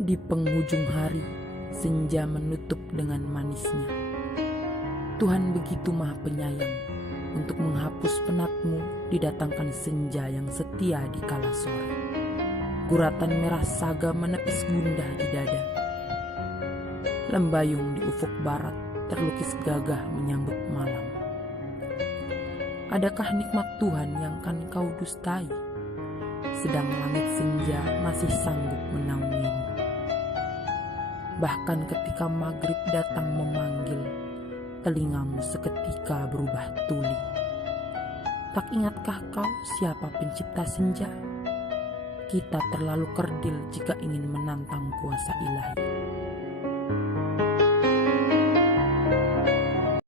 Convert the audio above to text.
Di penghujung hari, senja menutup dengan manisnya. Tuhan begitu maha penyayang. Untuk menghapus penatmu, didatangkan senja yang setia di kala sore. Guratan merah saga menepis gundah di dada. Lembayung di ufuk barat terlukis gagah menyambut malam. Adakah nikmat Tuhan yang kan kau dustai? Sedang langit senja masih sanggup menaungimu. Bahkan ketika maghrib datang memanggil, telingamu seketika berubah tuli. Tak ingatkah kau siapa pencipta senja? Kita terlalu kerdil jika ingin menantang kuasa ilahi.